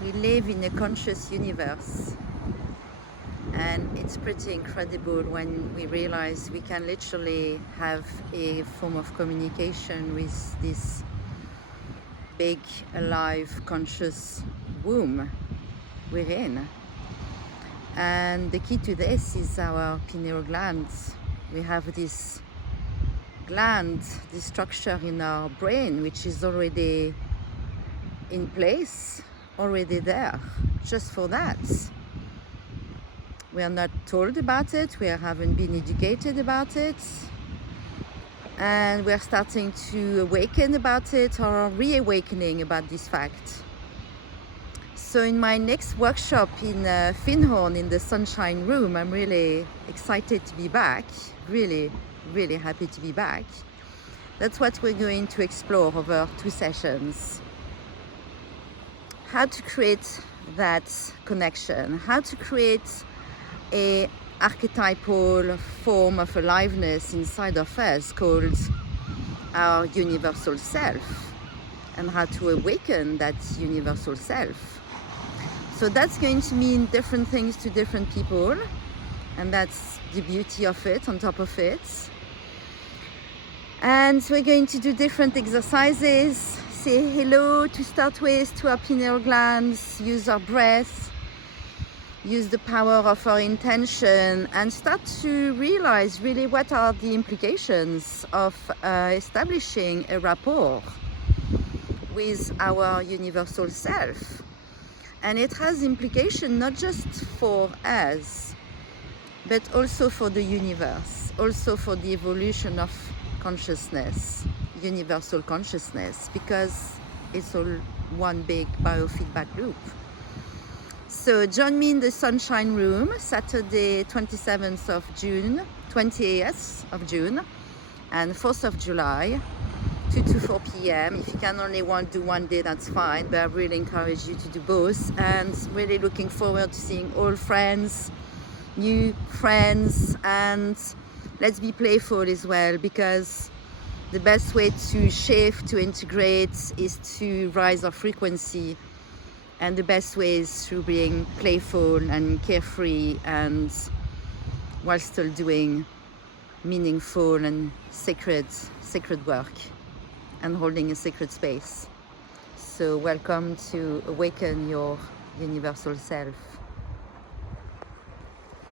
We live in a conscious universe, and it's pretty incredible when we realize we can literally have a form of communication with this big, alive, conscious womb we're in. And the key to this is our pineal glands. We have this gland, this structure in our brain, which is already in place, already there, just for that. We are not told about it, we haven't been educated about it, and we're starting to awaken about it or reawakening about this fact. So in my next workshop in Findhorn in the Sunshine Room, I'm really excited to be back, really happy to be back. That's what we're going to explore over 2 sessions. How to create that connection, how to create a archetypal form of aliveness inside of us called our universal self, and how to awaken that universal self. So that's going to mean different things to different people, and that's the beauty of it on top of it. And we're going to do different exercises, say hello to start with to our pineal glands, use our breath, use the power of our intention, and start to realize really what are the implications of establishing a rapport with our universal self. And it has implication not just for us, but also for the universe, also for the evolution of consciousness, universal consciousness, because it's all one big biofeedback loop. So join me in the Sunshine Room, Saturday 27th of June, 20th of June, and 4th of July, 2 to 4 p.m. If you can only do one day, that's fine, but I really encourage you to do both. And really looking forward to seeing old friends, new friends, and let's be playful as well, because the best way to shift, to integrate, is to rise our frequency. And the best way is through being playful and carefree, and while still doing meaningful and sacred work and holding a sacred space. So welcome to awaken your universal self.